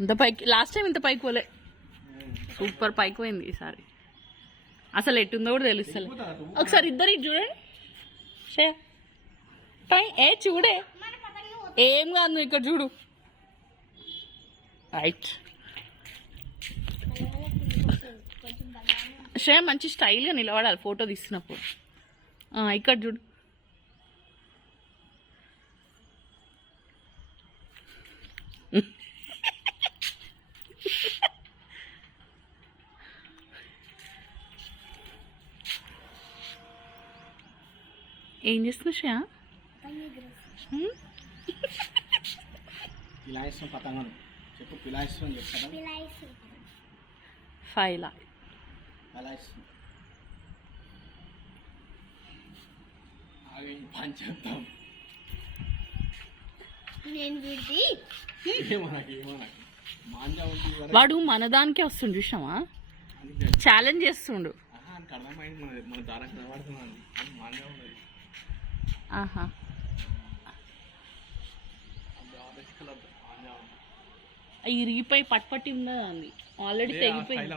ఇంత పైకి last time ఇంత పైకి పోలే, సూపర్ పైకి పోయింది ఈసారి. అసలు ఎట్టుందో కూడా తెలుస్తలే. ఒకసారి ఇద్దరు ఇటు చూడండి. ఏ చూడే, ఏం కాదు నువ్వు ఇక్కడ చూడు. రైట్ శ్రేయ, మంచి స్టైల్గా నిలబడాలి ఫోటో తీస్తున్నప్పుడు. ఇక్కడ చూడు. ఏం చేస్తున్నావు శ్రేయ? ఫైలా వాడు మన దానికే వస్తుండు చూసినావా, ఛాలెంజ్ చేస్తుండు. ఆహా, ఇరిగిపోయి పట్పట్టి ఉన్నది, ఆల్రెడీ తెగిపోయింది.